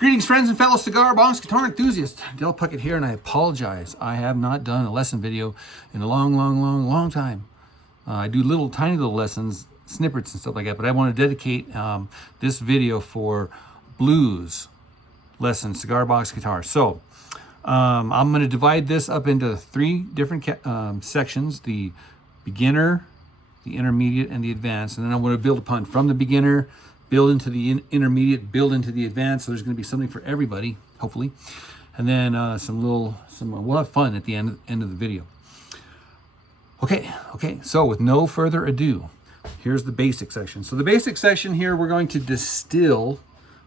Greetings, friends and fellow cigar box guitar enthusiasts. Dale Puckett here, and I apologize. I have not done a lesson video in a long time. I do tiny little lessons, snippets and stuff like that, but I want to dedicate this video for blues lessons, cigar box guitar. So I'm going to divide this up into three different sections: the beginner, the intermediate, and the advanced. And then I'm going to build upon from the beginner, build into the intermediate, build into the advanced. So there's going to be something for everybody, hopefully. And then we'll have fun at the end of the video. Okay. So with no further ado, here's the basic section. So the basic section here, we're going to distill.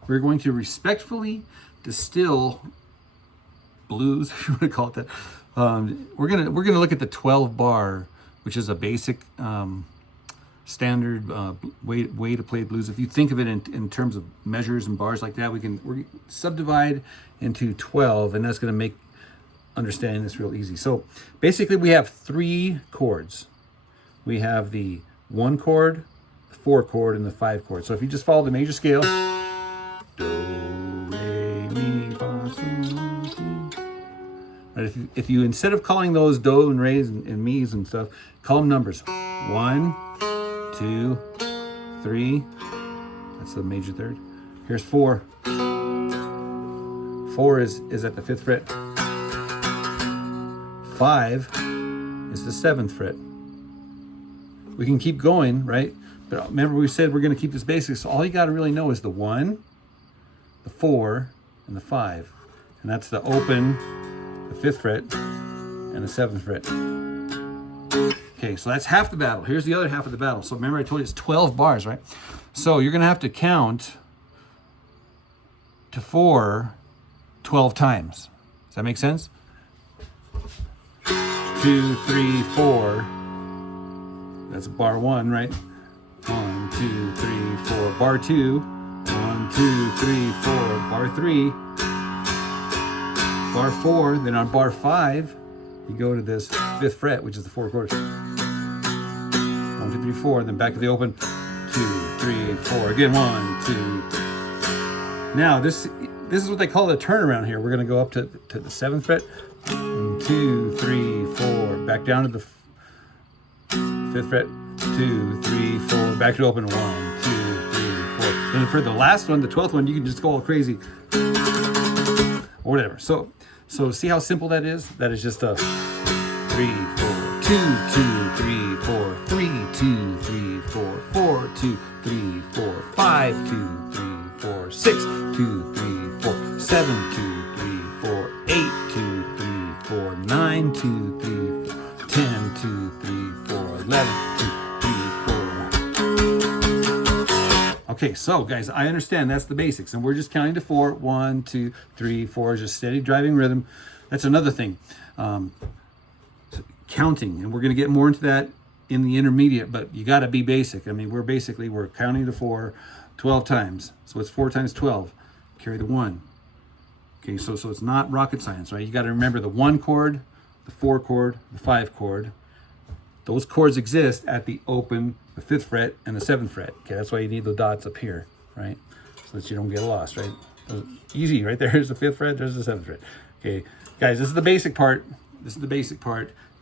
We're going to respectfully distill blues, if you want to call it that. We're gonna look at the 12 bar, which is a basic standard way to play blues. If you think of it in terms of measures and bars like that, we subdivide into 12, and that's going to make understanding this real easy. So basically we have three chords. We have the 1 chord, the 4 chord, and the 5 chord. So if you just follow the major scale, do, re, mi, fa, sol, si. Right, if you instead of calling those do and re's and mi's and stuff, call them numbers. 1, 2, 3. That's the major third. Here's 4. 4 is at the 5th fret. 5 is the 7th fret. We can keep going, right? But remember, we said we're going to keep this basic. So all you got to really know is the 1, the 4, and the 5, and that's the open, the 5th fret, and the 7th fret. Okay, so that's half the battle. Here's the other half of the battle. So remember I told you it's 12 bars, right? So you're going to have to count to 4 12 times. Does that make sense? 2, 3, 4. That's bar 1, right? 1, 2, 3, 4. Bar 2. 1, 2, 3, 4. Bar 3. Bar 4. Then on bar 5, you go to this 5th fret, which is the 4 chords. 1, 2, 3, 4, and then back to the open. 2, 3, 4. Again, 1, 2. Now this is what they call the turnaround here. We're going to go up to the 7th fret. 2, 3, 4. Back down to the 5th fret. 2, 3, 4. Back to open. 1, 2, 3, 4. Then for the last one, the 12th one, you can just go all crazy or whatever. So see how simple that is? That is just a 3, 4, 2, 2, 3, 4, 3, 2, 3, 4, 4, 2, 3, 4, 5, 2, 3, 4, 6, 2, 3, 4, 7, 2, 3, 4, 8, 2, 3, 4, 9, 2, 3, 4, 10, 2, 3, 4, 11, 2, 3, 4. Okay, so guys, I understand that's the basics, and we're just counting to 4. 1, 2, 3, 4, just steady driving rhythm. That's another thing. Counting, and we're going to get more into that in the intermediate, but you got to be basic. I mean, we're counting to 4 12 times. So it's 4 times 12. Carry the 1. Okay, so it's not rocket science, right? You got to remember the 1 chord, the 4 chord, the 5 chord. Those chords exist at the open, the 5th fret, and the 7th fret. Okay, that's why you need the dots up here, right? So that you don't get lost, right? Easy, right there. There's the 5th fret, there's the 7th fret. Okay, guys, this is the basic part.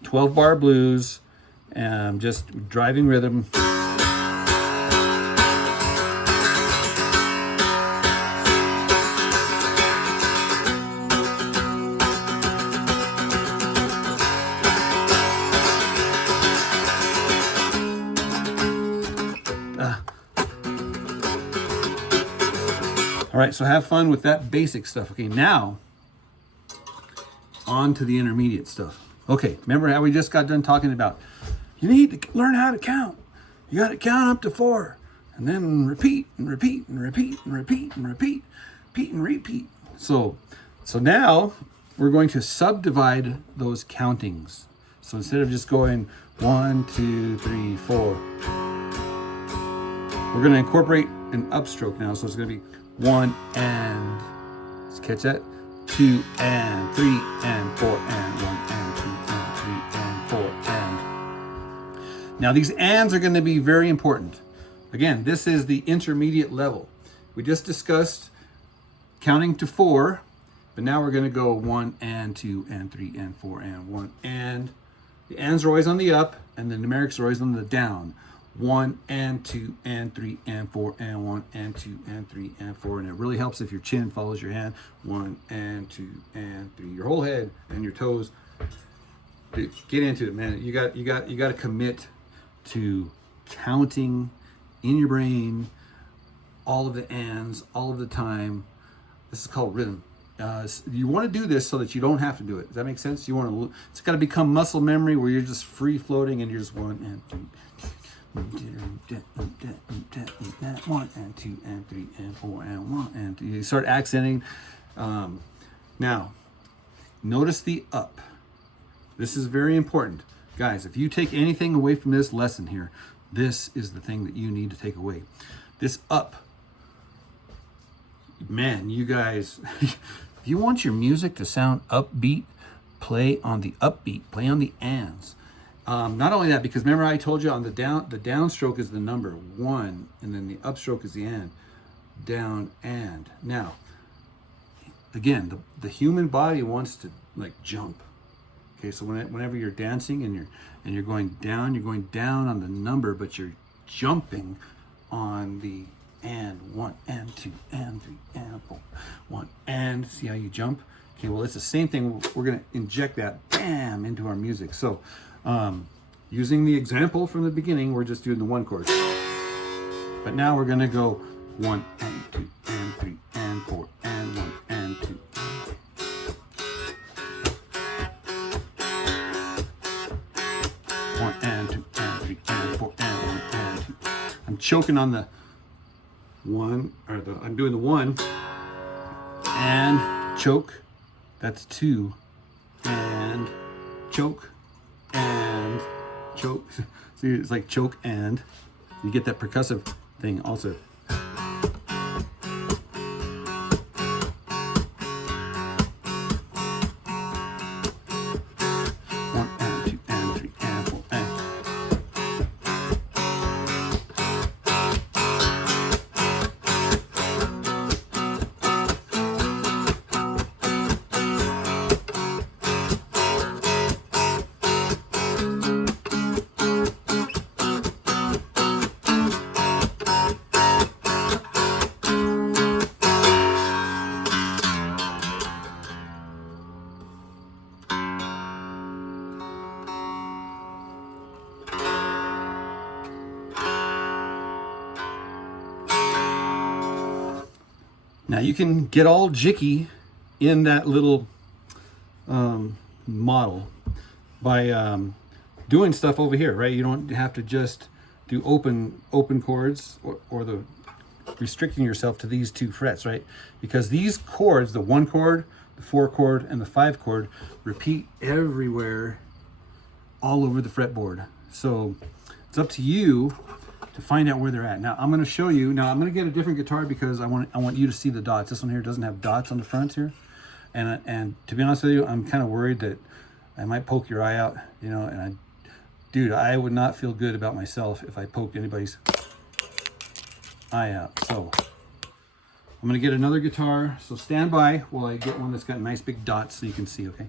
12 bar blues, and just driving rhythm. All right, so have fun with that basic stuff. Okay, now on to the intermediate stuff. Okay, remember how we just got done talking about you need to learn how to count. You got to count up to 4, and then repeat and repeat and repeat and repeat and repeat, repeat and repeat. So now we're going to subdivide those countings. So instead of just going 1, 2, 3, 4, we're going to incorporate an upstroke now. So it's going to be 1 and, let's catch that, 2 and 3 and 4 and 1 and 2 and 3 and 4 and. Now these ands are going to be very important. Again, this is the intermediate level. We just discussed counting to 4, but now we're going to go 1 and 2 and 3 and 4 and 1 and. The ands are always on the up, and the numerics are always on the down. 1 and 2 and 3 and 4 and 1 and 2 and 3 and 4, and it really helps if your chin follows your hand. 1 and 2 and 3. Your whole head and your toes. Dude, get into it, man. You got to commit to counting in your brain all of the ands all of the time. This is called rhythm. You want to do this so that you don't have to do it. Does that make sense? You want to. It's got to become muscle memory where you're just free floating and you're just 1 and 2. 1 and 2 and 3 and 4 and 1 and 2. You start accenting. Now, notice the up. This is very important. Guys, if you take anything away from this lesson here, this is the thing that you need to take away. This up. Man, you guys, if you want your music to sound upbeat, play on the upbeat, play on the ands. Not only that, because remember I told you on the downstroke is the number 1, and then the upstroke is the and. Down and. Now, again, the human body wants to like jump. Okay, so whenever you're dancing and you're going down on the number, but you're jumping on the and. 1 and 2 and 3 and 4. 1 and. See how you jump? Okay, well it's the same thing. We're gonna inject that bam into our music. So using the example from the beginning, we're just doing the 1 chord. But now we're gonna go 1 and 2 and 3 and 4 and 1 and 2. 1 and 2 and 3 and 4 and 1 and 2. I'm choking on the 1, or I'm doing the 1 and choke. That's 2 and choke and choke. See, it's like choke and. You get that percussive thing also. 1 and 2 and 3 and 4 and. Now you can get all jicky in that little model by doing stuff over here, right? You don't have to just do open chords or the restricting yourself to these 2 frets, right? Because these chords, the 1 chord, the 4 chord, and the 5 chord, repeat everywhere, all over the fretboard. So it's up to you to find out where they're at. Now I'm going to show you. Now I'm going to get a different guitar because I want you to see the dots. This one here doesn't have dots on the front here, and to be honest with you, I'm kind of worried that I might poke your eye out, you know. And dude, I would not feel good about myself if I poked anybody's eye out. So I'm going to get another guitar. So stand by while I get one that's got nice big dots so you can see. Okay.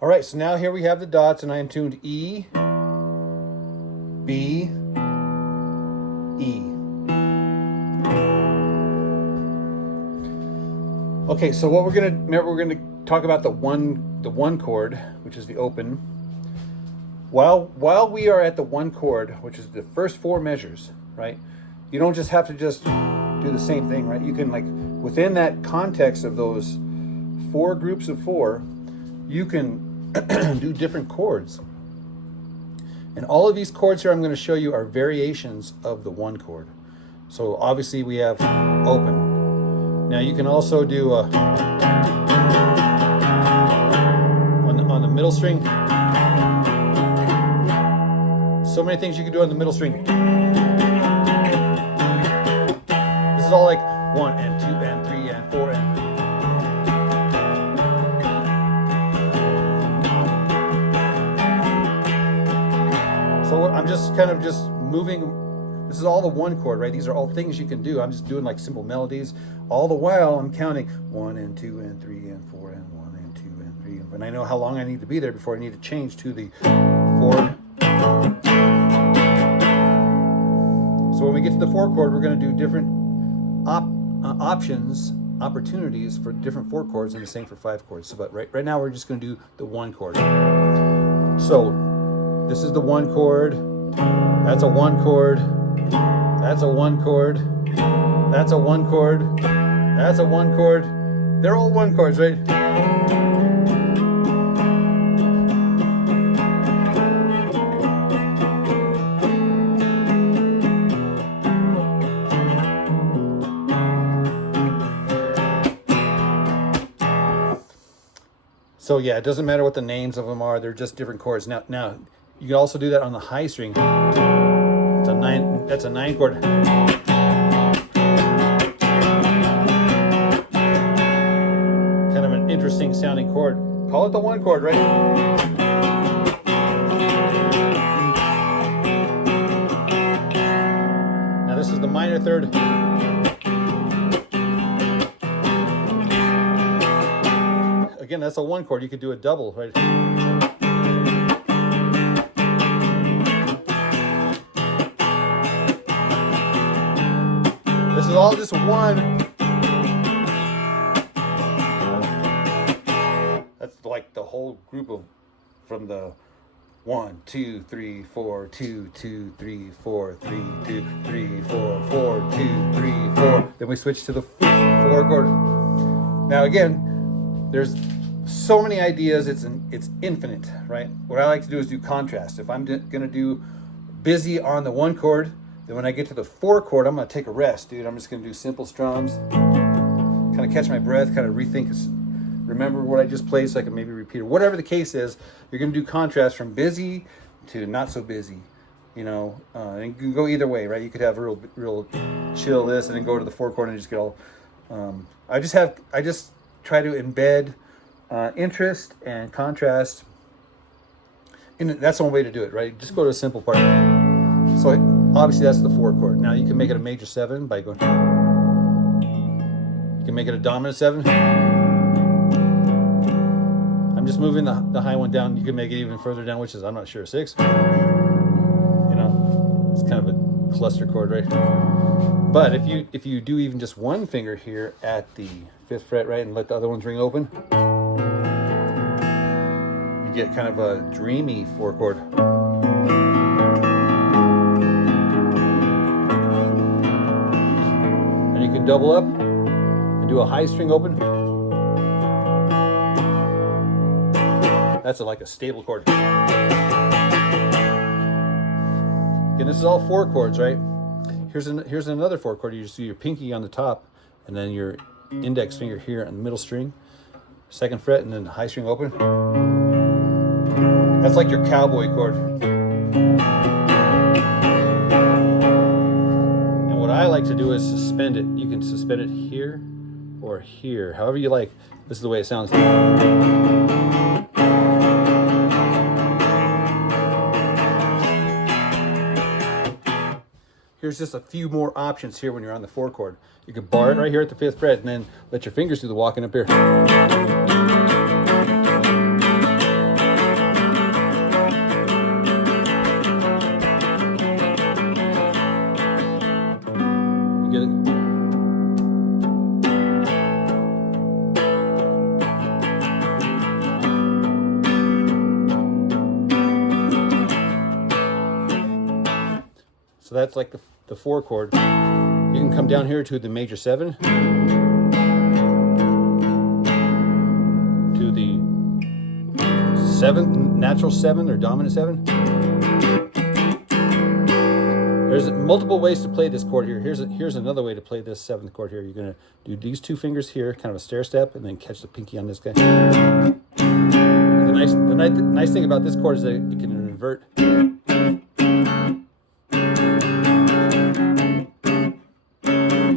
All right. So now here we have the dots, and I am tuned E, B, E. Okay, so what we're gonna talk about the one chord, which is the open. While we are at the 1 chord, which is the first 4 measures, right? You don't just have to just do the same thing, right? You can, like, within that context of those 4 groups of 4, you can do different chords. And all of these chords here I'm going to show you are variations of the 1 chord. So obviously we have open. Now you can also do on the middle string. So many things you can do on the middle string. This is all like 1 and 2 and 3 and 4 and. So I'm just kind of just moving This is all the one chord, right? These are all things you can do. I'm just doing like simple melodies. All the while I'm counting 1 and 2 and 3 and 4 and 1 and 2 and 3. And I know how long I need to be there before I need to change to the 4. So when we get to the 4 chord, we're going to do different opportunities for different 4 chords, and the same for 5 chords. So, but right now we're just going to do the 1 chord. So this is the 1 chord. That's a 1 chord. That's a 1 chord. That's a 1 chord. That's a 1 chord. They're all 1 chords, right? So yeah, it doesn't matter what the names of them are. They're just different chords. Now you can also do that on the high string. It's a 9. That's a 9 chord. Kind of an interesting sounding chord. Call it the 1 chord, right? Now this is the minor third. Again, that's a 1 chord. You could do a double, right? This is all just 1. That's like the whole group of, from the 1, 2, 3, 4, 2, 2, 3, 4, 3, 2, 3, 4, 4, 2, 3, 4. Then we switch to the 4 chord. Now again, there's so many ideas, it's infinite, right? What I like to do is do contrast. If I'm gonna do busy on the 1 chord, then when I get to the 4 chord, I'm gonna take a rest, dude. I'm just gonna do simple strums, kind of catch my breath, kind of rethink, remember what I just played so I can maybe repeat it. Whatever the case is, you're gonna do contrast from busy to not so busy, you know, and you can go either way, right? You could have real chill this and then go to the 4 chord and just get all, I just try to embed interest and contrast. And that's one way to do it, right? Just go to a simple part. So obviously that's the 4 chord. Now you can make it a major 7 by going. You can make it a dominant 7. I'm just moving the high one down. You can make it even further down, which is, I'm not sure, 6. You know, it's kind of a cluster chord, right? But if you do even just 1 finger here at the 5th fret, right, and let the other ones ring open, you get kind of a dreamy 4 chord. And you can double up and do a high string open. That's like a stable chord. Again, this is all 4 chords, right? Here's another 4 chord. You just do your pinky on the top, and then your index finger here on the middle string, 2nd fret, and then the high string open. That's like your cowboy chord. And what I like to do is suspend it. You can suspend it here or here, however you like. This is the way it sounds. Here's just a few more options here when you're on the 4 chord. You can bar it right here at the 5th fret and then let your fingers do the walking up here. You get it? So that's like the 4 chord. You can come down here to the major 7, to the 7th, natural 7 or dominant 7. There's multiple ways to play this chord here. Here's another way to play this 7th chord here. You're gonna do these 2 fingers here, kind of a stair step, and then catch the pinky on this guy. The nice thing about this chord is that it can invert.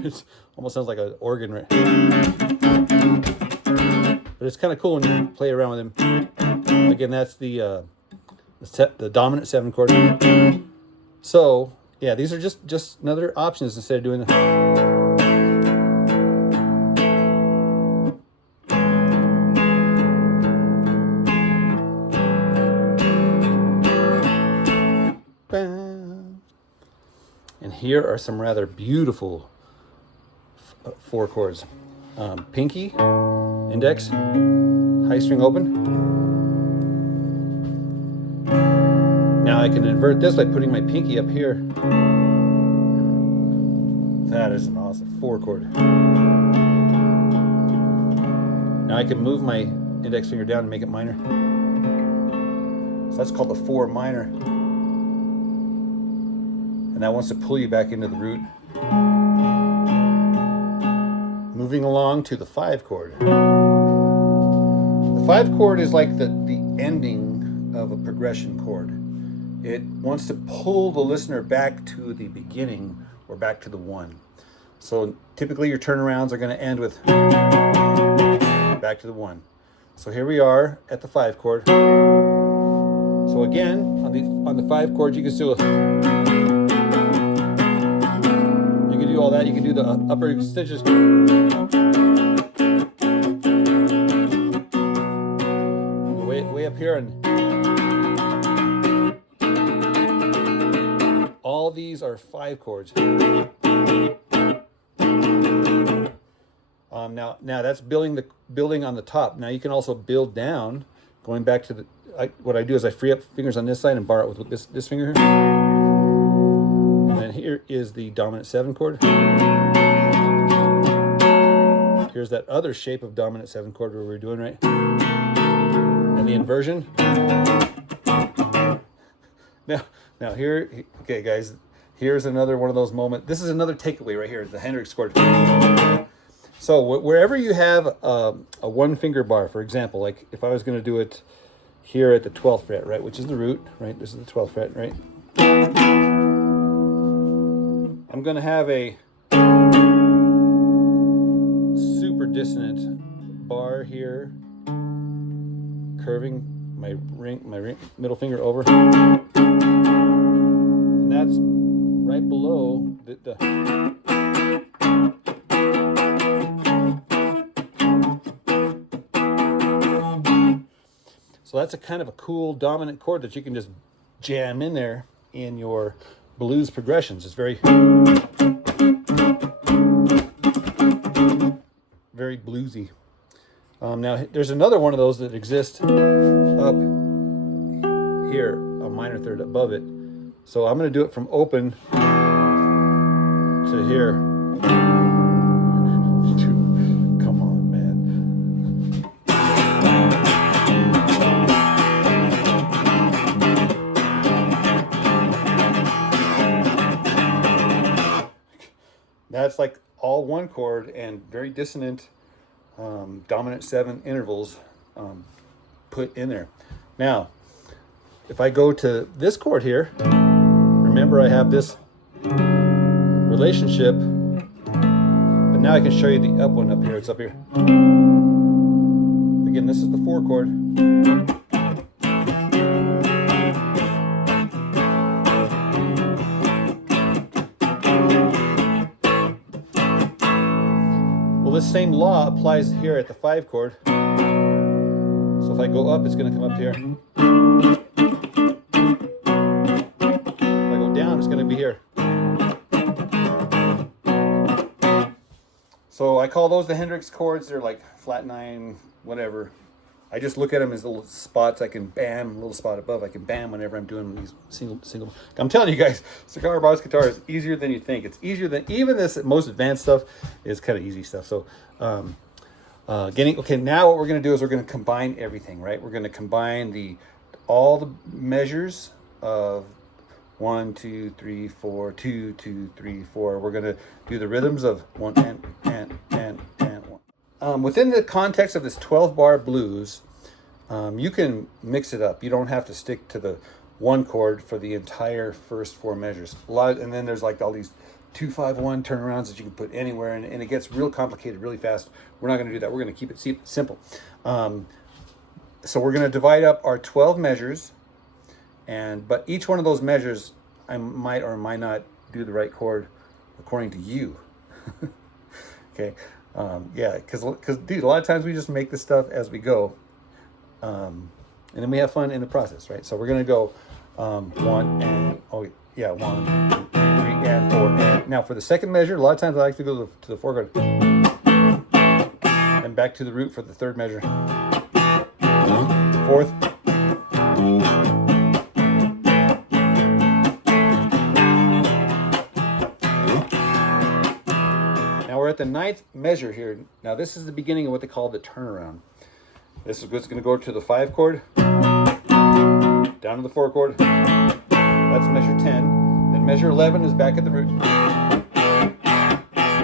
It almost sounds like an organ, right? But it's kind of cool when you play around with them. Again, that's the dominant 7 chord. So yeah, these are just another options instead of doing the... And here are some rather beautiful 4 chords. Pinky, index, high string open. Now I can invert this by putting my pinky up here. That is an awesome 4 chord. Now I can move my index finger down and make it minor. So that's called the 4 minor. And that wants to pull you back into the root. Moving along to the 5 chord. The 5 chord is like the ending of a progression chord. It wants to pull the listener back to the beginning or back to the 1. So typically your turnarounds are going to end with back to the 1. So here we are at the 5 chord. So again, on the 5 chord, you can still... all that. You can do the upper stitches. Way up here, and all these are 5 chords. Now that's building on the top. Now you can also build down, going back to the. What I do is I free up fingers on this side and bar it with this finger here. And here is the dominant 7 chord. Here's that other shape of dominant 7 chord where we're doing right. And the inversion. Now here, okay guys, here's another one of those moments. This is another takeaway right here, the Hendrix chord. So wherever you have a 1 finger bar, for example, like if I was going to do it here at the 12th fret, right, which is the root, right? This is the 12th fret, right? I'm going to have a super dissonant bar here, curving my middle finger over, and that's right below the so that's a kind of a cool dominant chord that you can just jam in there in your blues progressions. It's very bluesy. Now there's another one of those that exists up here, a minor third above it. So I'm going to do it from open to here. Come on, man. That's like all 1 chord and very dissonant dominant 7 intervals put in there. Now, if I go to this chord here, remember I have this relationship, but now I can show you the up one up here. It's up here. Again, this is the 4 chord. Well, this same law applies here at the 5 chord. So if I go up, it's going to come up here. If I go down, it's going to be here. So I call those the Hendrix chords. They're like flat 9, whatever. I just look at them as little spots I can bam, little spot above I can bam whenever I'm doing these single. I'm telling you guys, cigar box guitar is easier than you think. It's easier than even this most advanced stuff is kind of easy stuff. So okay, now what we're going to do is we're going to combine everything, right? We're going to combine all the measures of 1, 2, 3, 4, 2, 2, 3, 4. We're going to do the rhythms of 1 and 1. Within the context of this 12-bar blues, you can mix it up. You don't have to stick to the 1 chord for the entire first 4 measures. And then there's like all these 2-5-1 turnarounds that you can put anywhere, and it gets real complicated really fast. We're not going to do that. We're going to keep it simple. So we're going to divide up our 12 measures, but each one of those measures I might or might not do the right chord according to you. Okay, yeah, because dude, a lot of times we just make this stuff as we go, and then we have fun in the process, right? So we're gonna go 1 and 1, 2, 3, and 4. And now for the second measure, a lot of times I like to go to the 4 chord and back to the root for the third measure. Fourth. Now we're at the 9th measure here. Now this is the beginning of what they call the turnaround. This is what's going to go to the 5 chord, down to the 4 chord. That's measure 10. Then measure 11 is back at the root.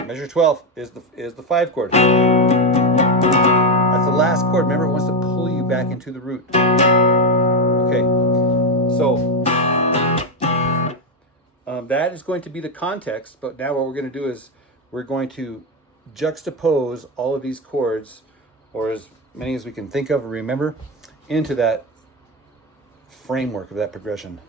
Measure 12 is the 5 chord. That's the last chord. Remember, it wants to pull you back into the root. Okay, so that is going to be the context. But now what we're going to do is we're going to juxtapose all of these chords, or as many as we can think of or remember, into that framework of that progression.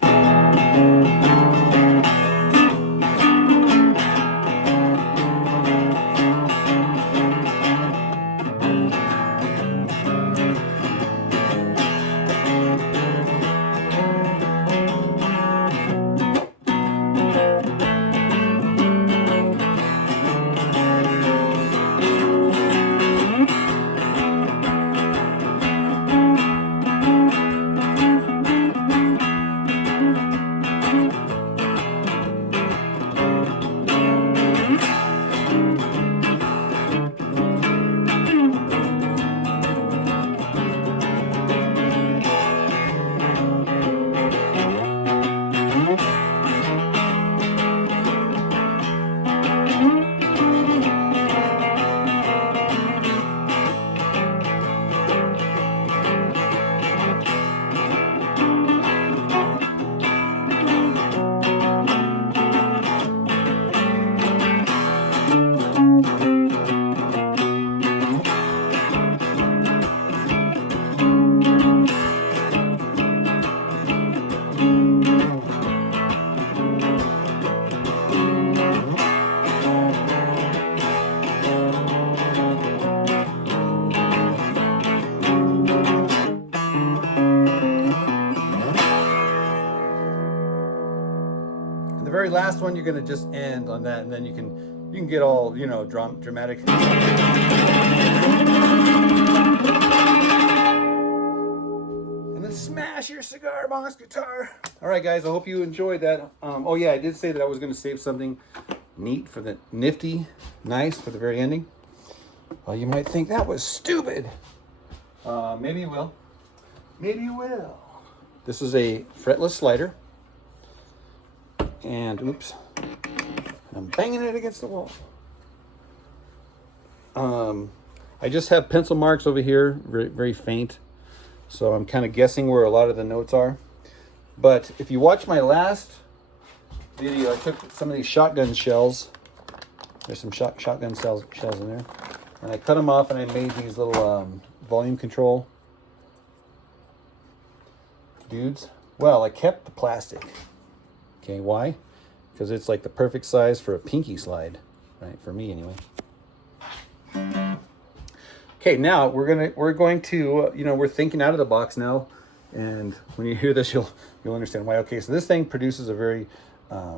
The very last one, you're going to just end on that, and then you can get all, you know, dramatic. And then smash your cigar box guitar. All right, guys, I hope you enjoyed that. Oh yeah, I did say that I was going to save something neat for the nice for the very ending. Well, you might think that was stupid. Maybe you will. Maybe you will. This is a fretless slider. And oops, I'm banging it against the wall. I just have pencil marks over here, very, very faint. So I'm kind of guessing where a lot of the notes are. But if you watch my last video, I took some of these shotgun shells. There's some shotgun shells in there. And I cut them off and I made these little volume control dudes. Well, I kept the plastic. Okay, why? Because it's like the perfect size for a pinky slide, right? For me, anyway. Okay, now we're going to you know, we're thinking out of the box now, and when you hear this, you'll understand why. Okay, so this thing produces a very I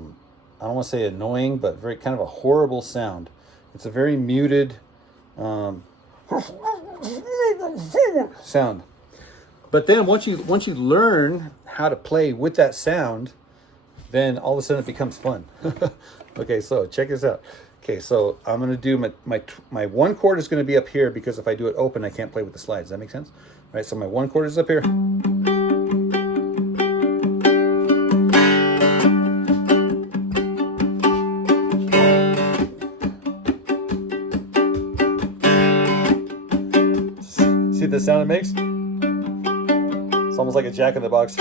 don't want to say annoying, but very kind of a horrible sound. It's a very muted sound. But then once you learn how to play with that sound, then all of a sudden it becomes fun. Okay, so check this out. Okay, so I'm gonna do my 1 chord is gonna be up here, because if I do it open, I can't play with the slides. Does that make sense? All right, so my 1 chord is up here. See the sound it makes? It's almost like a Jack in the Box.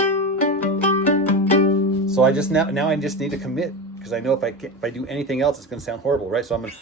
So I just now I just need to commit, because I know if I do anything else, it's going to sound horrible, right? So I'm going to.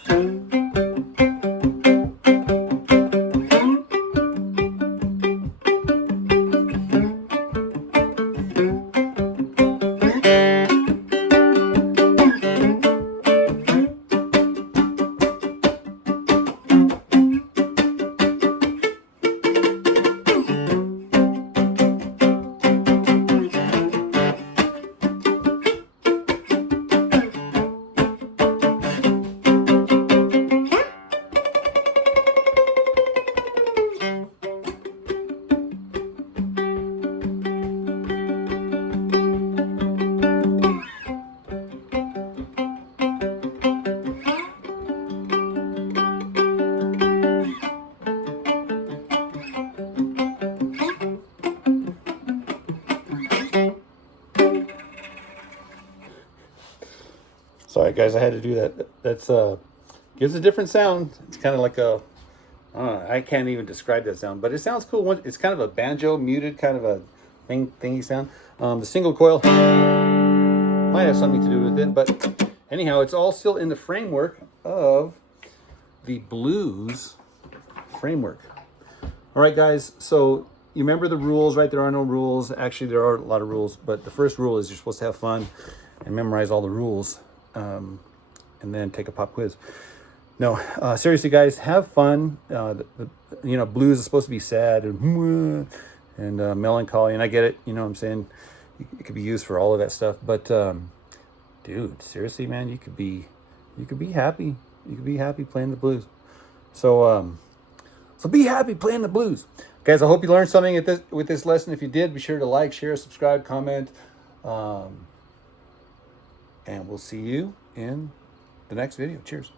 Sorry guys, I had to do that. That's gives a different sound. It's kind of like a, I can't even describe that sound, but it sounds cool. It's kind of a banjo muted kind of a thingy sound. The single coil might have something to do with it, but anyhow, it's all still in the framework of the blues framework. All right, guys, so you remember the rules, right? There are no rules. Actually, there are a lot of rules, but the first rule is you're supposed to have fun and memorize all the rules, and then take a pop quiz. No, seriously, guys, have fun. Blues is supposed to be sad and melancholy, and I get it. You know what I'm saying? It could be used for all of that stuff, but dude, seriously, man, you could be happy. You could be happy playing the blues. So be happy playing the blues, guys. I hope you learned something with this lesson. If you did, be sure to like, share, subscribe, comment, and we'll see you in the next video. Cheers.